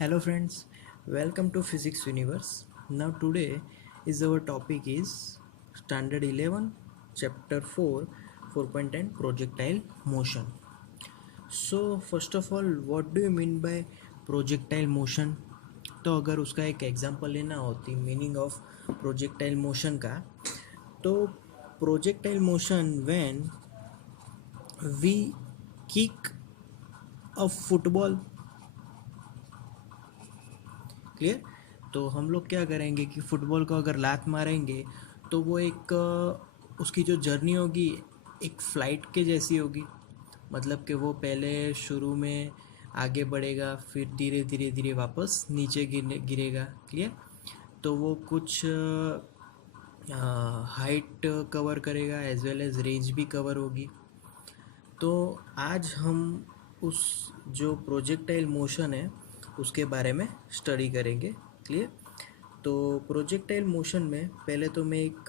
Hello friends, welcome to Physics Universe. Now today is our topic is Standard 11 Chapter 4 4.10 Projectile Motion. So first of all, what do you mean by projectile motion? तो अगर उसका एक एग्जांपल लेना होती meaning of projectile motion का, तो projectile motion when we kick a football, clear. तो हम लोग क्या करेंगे कि फुटबॉल को अगर लात मारेंगे तो वो एक उसकी जो जर्नी होगी एक फ़्लाइट के जैसी होगी। मतलब कि वो पहले शुरू में आगे बढ़ेगा, फिर धीरे धीरे धीरे वापस नीचे गिरेगा, क्लियर। तो वो कुछ हाइट कवर करेगा एज वेल एज रेंज भी कवर होगी। तो आज हम उस जो प्रोजेक्टाइल मोशन है उसके बारे में स्टडी करेंगे, क्लियर। तो प्रोजेक्टाइल मोशन में पहले तो मैं एक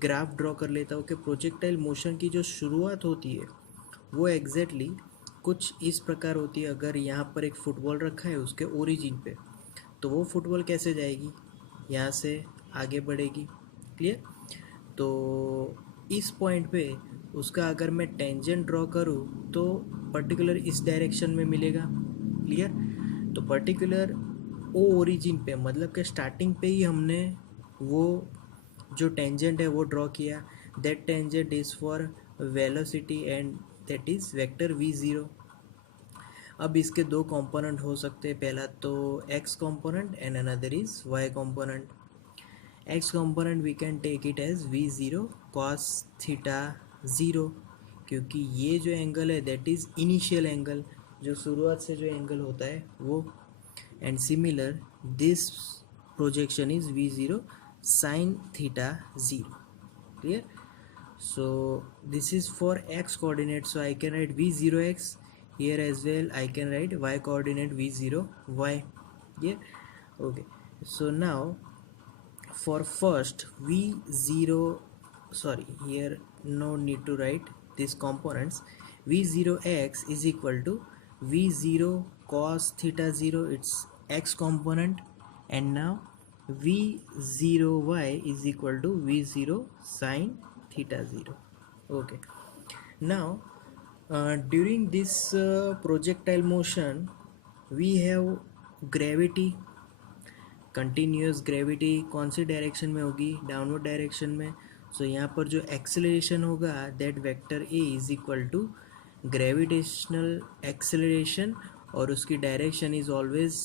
ग्राफ ड्रॉ कर लेता हूँ कि प्रोजेक्टाइल मोशन की जो शुरुआत होती है वो एग्जैक्टली कुछ इस प्रकार होती है। अगर यहाँ पर एक फुटबॉल रखा है उसके ओरिजिन पे, तो वो फुटबॉल कैसे जाएगी, यहाँ से आगे बढ़ेगी, क्लियर। तो इस पॉइंट पे उसका अगर मैं टेंजेंट ड्रॉ करूँ तो पर्टिकुलर इस डायरेक्शन में मिलेगा, क्लियर। तो पर्टिकुलर ओ ओरिजिन पे मतलब कि स्टार्टिंग पे ही हमने वो जो टेंजेंट है वो ड्रॉ किया। That tangent is for velocity and that is vector v0। अब इसके दो कंपोनेंट हो सकते हैं, पहला तो x component and another is y component. x component we can take it as v0 cos theta 0, क्योंकि ये जो एंगल है दैट इज़ इनिशियल एंगल, जो शुरुआत से जो एंगल होता है वो। And similar this projection is v0 sin theta 0, clear. So this is for x coordinate, so I can write v0x here as well. I can write y coordinate v0y, yeah, okay. So now for first v0, sorry, here no need to write these components. v0x is equal to v0 cos theta 0, it's x component. And now v0y is equal to v0 sin theta 0, okay. Now during this projectile motion we have gravity, continuous gravity कौन सी डायरेक्शन में होगी, downward direction में। सो यहाँ पर जो acceleration होगा that vector a is equal to gravitational acceleration, और उसकी direction is always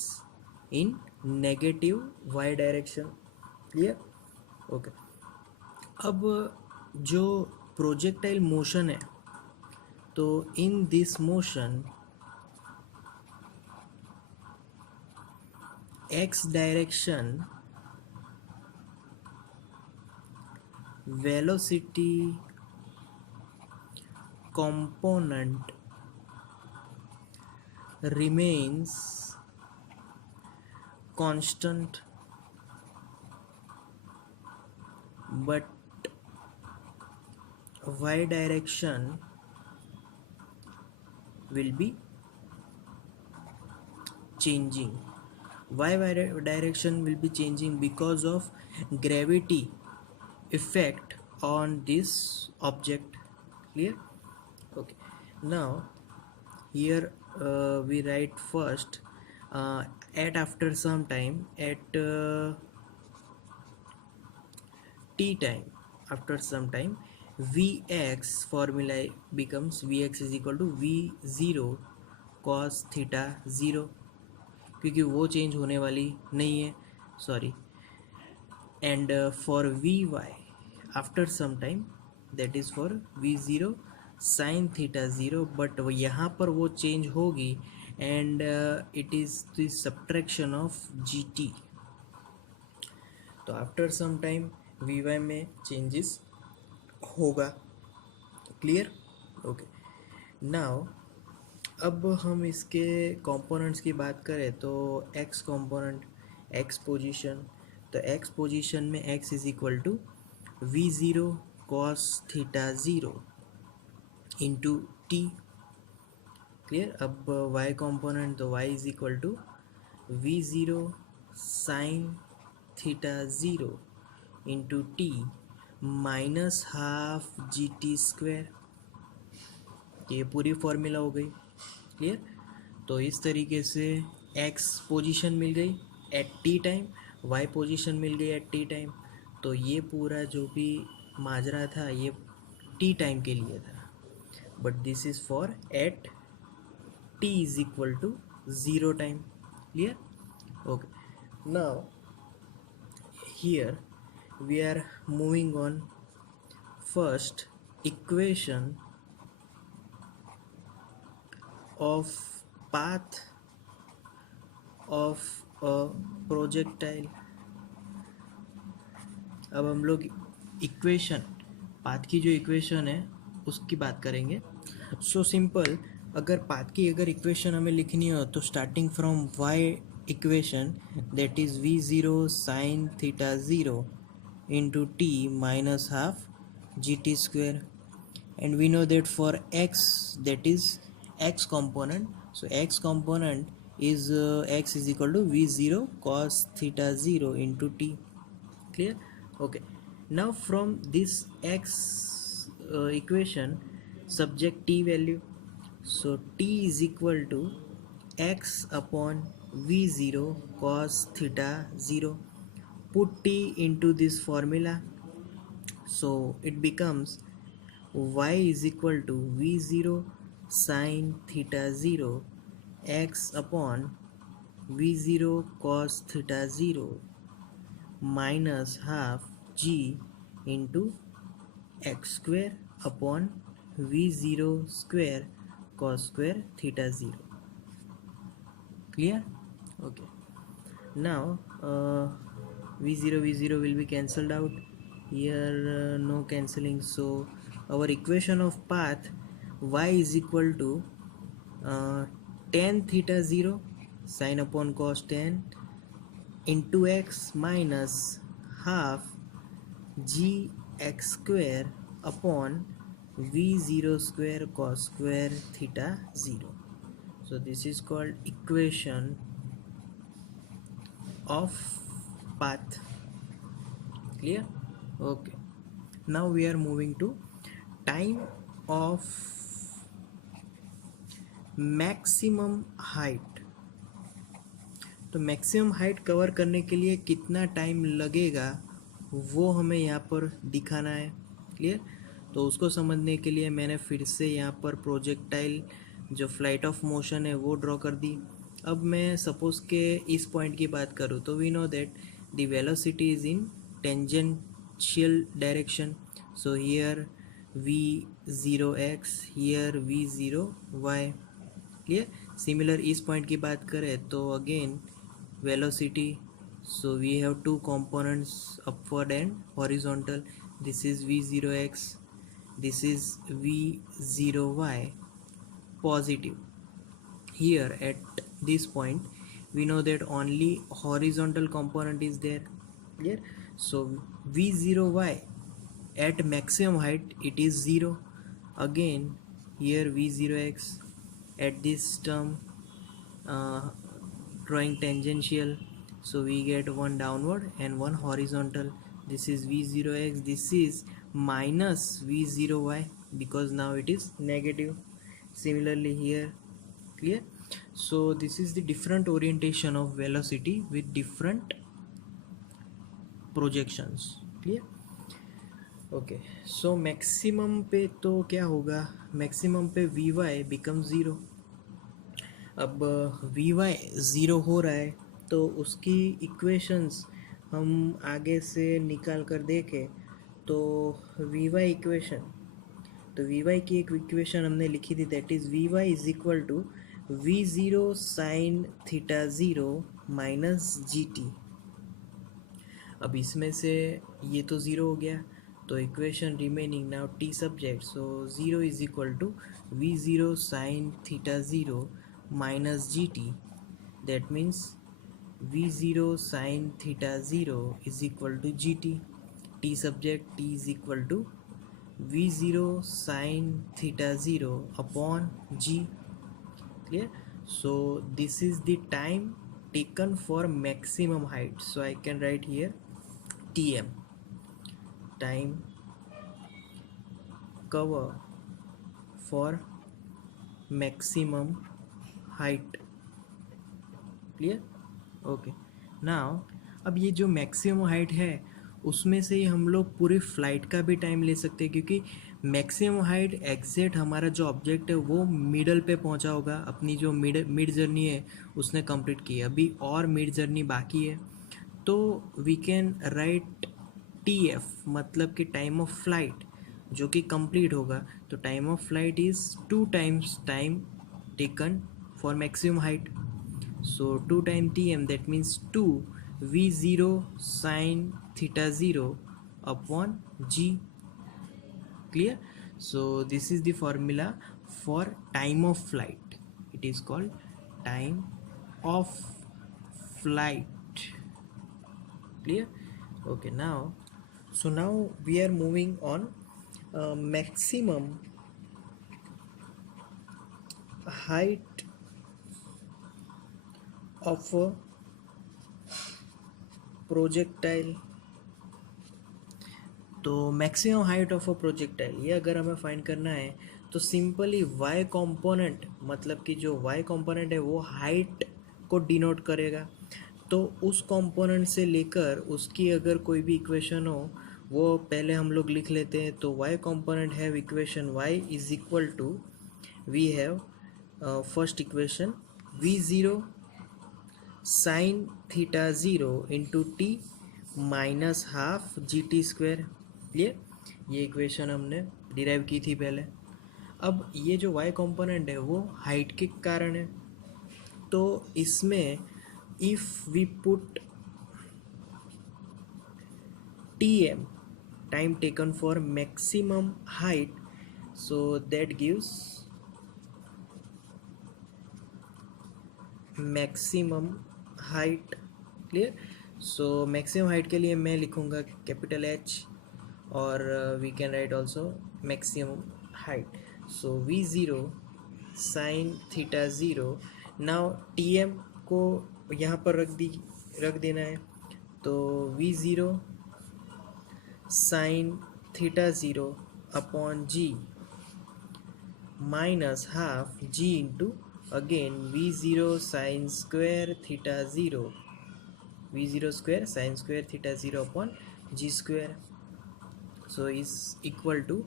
in negative y direction, clear, okay. अब जो प्रोजेक्टाइल मोशन है, तो in this motion x direction velocity component remains constant, but y direction will be changing. Why direction will be changing? Because of gravity effect on this object, clear, okay. Now here we write first at after some time at t time, after some time vx formula becomes vx is equal to v0 cos theta 0, क्योंकि वो चेंज होने वाली नहीं है, sorry. And for v y after some time that is for v0 sine theta 0, but यहाँ पर वो change होगी and it is the subtraction of gt। तो after some time v y में चेंजेस होगा, क्लियर, ओके। नाउ अब हम इसके कंपोनेंट्स की बात करें तो एक्स कंपोनेंट, एक्स पोजीशन, तो एक्स पोजीशन में x is equal to v0 cos theta 0 into T, clear. अब y कंपोनेंट, तो y is equal to v zero sine theta zero into t minus half g t square. ये पूरी फॉर्मूला हो गई। क्लियर। तो इस तरीके से x पोजीशन मिल गई at t time, y position मिल गई एट टी टाइम। तो ये पूरा जो भी माजरा था ये टी टाइम के लिए था, but this is for at t is equal to 0 time. Clear? Okay. Now here we are moving on. First equation of path of a projectile. अब हम लोग इक्वेशन, पाथ की जो इक्वेशन है उसकी बात करेंगे। सो सिंपल, अगर पाथ की अगर इक्वेशन हमें लिखनी हो तो starting from y equation, that is v zero sine theta zero into t minus half g t square, and we know that for x, that is x component, so x component is x is equal to v0 cos theta 0 into t. Clear? Okay. Now from this x equation, subject t value, so t is equal to x upon v0 cos theta 0. Put t into this formula, so it becomes y is equal to v0 sin theta 0 x upon v0 cos theta 0 minus half g into x square upon v0 square cos square theta 0. Clear? Okay. Now v0 will be cancelled out here, no cancelling, so our equation of path y is equal to tan theta 0 sin upon cos tan into x minus half g x square upon v0 square cos square theta 0. So this is called equation of path. Clear? Okay. Now we are moving to time of maximum height. तो maximum height cover करने के लिए कितना टाइम लगेगा वो हमें यहाँ पर दिखाना है। क्लियर? तो उसको समझने के लिए मैंने फिर से यहाँ पर प्रोजेक्टाइल जो फ्लाइट ऑफ मोशन है वो ड्रॉ कर दी। अब मैं सपोज़ के इस पॉइंट की बात करूँ तो we know that the velocity is in tangential direction, so here v0x, here v0y। Clear? Similar इस पॉइंट की बात करें तो again velocity, so we have two components, upward and horizontal. This is v0x, this is v0y, positive. Here at this point we know that only horizontal component is there. Clear? So v0y at maximum height it is 0. Again here v0x at this term drawing tangential, so we get one downward and one horizontal. This is v0x, this is minus v0y because now it is negative. Similarly here. Clear? So this is the different orientation of velocity with different projections. Clear? Okay. So maximum पे तो क्या होगा, मैक्सिमम पे we Y become zero. अब we Y zero हो रहा है तो उसकी इक्वेशंस हम आगे से निकाल कर देखें तो वी वाई इक्वेशन, तो वी वाई की एक इक्वेशन हमने लिखी थी, that is v y is equal to v zero sine theta zero minus g t. अब इसमें से ये तो ज़ीरो हो गया तो equation remaining now t subject, so zero is equal to v zero sine theta zero minus g t, that means v zero sine theta zero is equal to g T. T subject t is equal to v zero sine theta zero upon g. clear. So this is the time taken for maximum height, so I can write here tm, time cover for maximum height, clear. Okay. Now अब ये जो maximum height है उसमें से ही हम लोग पूरी फ्लाइट का भी टाइम ले सकते हैं, क्योंकि मैक्सिमम हाइट एग्जैक्ट हमारा जो ऑब्जेक्ट है वो मिडल पे पहुंचा होगा, अपनी जो मिड जर्नी है उसने कंप्लीट की है, अभी और मिड जर्नी बाकी है. तो we can write t f, मतलब कि टाइम ऑफ फ्लाइट जो कि कंप्लीट होगा. तो time of flight is 2 times time taken for maximum height. So 2 time tm, that means 2 v0 sin theta 0 upon g. Clear. So this is the formula for time of flight. It is called time of flight. Clear. Okay, now so now we are moving on maximum height of a प्रोजेक्टाइल. तो maximum height of a projectile ये अगर हमें फाइंड करना है तो simply Y component, मतलब कि जो वाई कंपोनेंट है वो हाइट को डिनोट करेगा. तो उस कंपोनेंट से लेकर उसकी अगर कोई भी इक्वेशन हो वो पहले हम लोग लिख लेते हैं. तो y component have equation y is equal to, we have first equation v0 sine theta zero into t minus half g t square. ये इक्वेशन हमने डिराइव की थी पहले. अब ये जो y कंपोनेंट है वो हाइट के कारण है. तो इसमें if we put t m, time taken for maximum height, so that gives maximum height. Clear. So maximum height के लिए मैं लिखूँगा कैपिटल एच, और we can write also maximum height. So v zero sine theta zero. Now t m को यहाँ पर रख देना है. तो v zero sine theta zero upon g minus half g into again v0 sin square theta 0, v0 square sin square theta 0 upon g square. So is equal to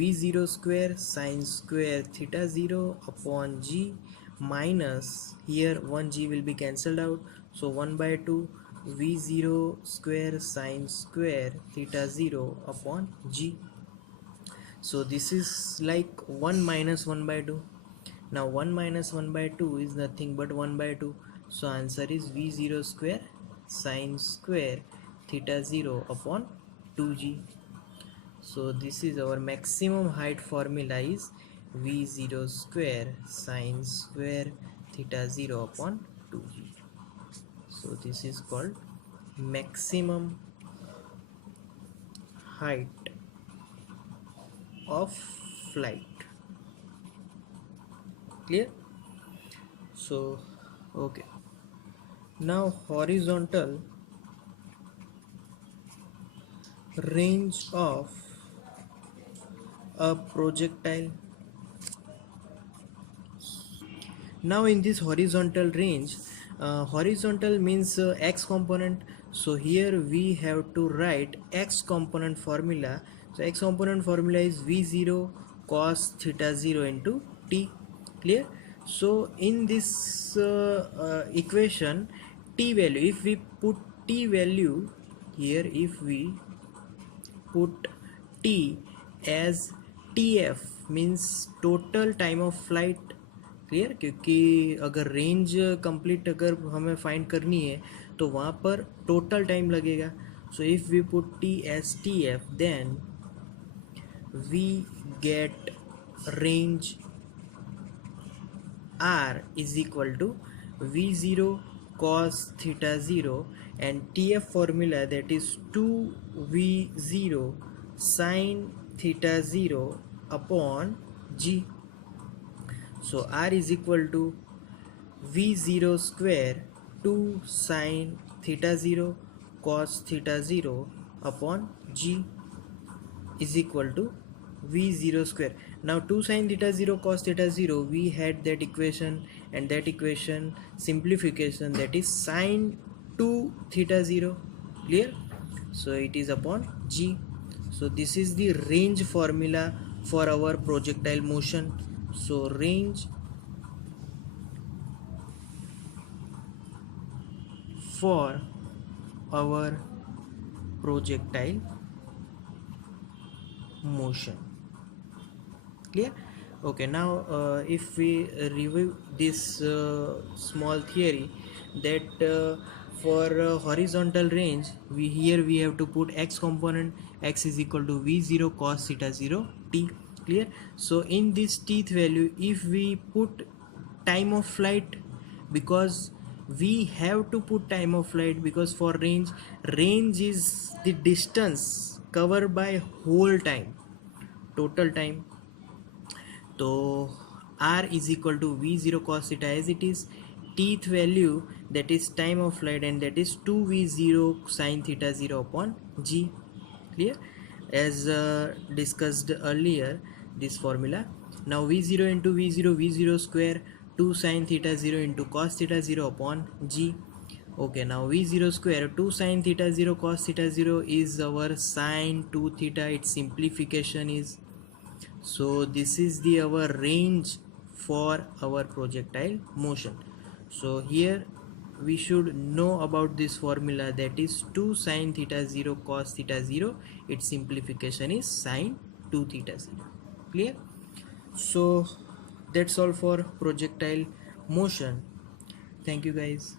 v0 square sin square theta 0 upon g minus, here 1g will be cancelled out, so 1 by 2 v0 square sin square theta 0 upon g. So this is like 1 minus 1 by 2. Now 1 minus 1 by 2 is nothing but 1 by 2. So answer is v0 square sin square theta 0 upon 2g. So this is our maximum height formula is v0 square sin square theta 0 upon 2g. So this is called maximum height of flight. Clear. So okay, now horizontal range of a projectile. Now in this horizontal range, horizontal means x component, so here we have to write x component formula. So x component formula is v0 cos theta 0 into t. Clear. So in this equation, t value, if we put t value here, if we put t as tf means total time of flight. Clear. क्योंकि अगर range complete अगर हमें फाइंड करनी है तो वहाँ पर total time लगेगा. So if we put t s t f then we get range r is equal to v0 cos theta 0 and tf formula, that is 2v0 sin theta 0 upon g. So r is equal to v0 square 2 sine theta 0 cos theta 0 upon g is equal to v0 square. Now 2 sine theta 0 cos theta 0, we had that equation, and that equation simplification, that is sine 2 theta 0. Clear? So it is upon g. So this is the range formula for our projectile motion. So range for our projectile motion. Clear? Okay, now if we review this small theory, that for horizontal range, we have to put x component. X is equal to v0 cos theta 0 t. Clear? So in this tth value, if we put time of flight, because we have to put time of flight, because for range is the distance covered by whole time, total time. So r is equal to v0 cos theta as it is, tth value, that is time of flight, and that is 2v0 sin theta 0 upon g. Clear? As discussed earlier, this formula. Now v0 into v0 square 2 sin theta 0 into cos theta 0 upon g. Okay, now v0 square 2 sin theta 0 cos theta 0 is our sin 2 theta. Its simplification is, so this is the our range for our projectile motion. So here we should know about this formula, that is 2 sin theta 0 cos theta 0. Its simplification is sin 2 theta 0. Clear? So that's all for projectile motion. Thank you guys.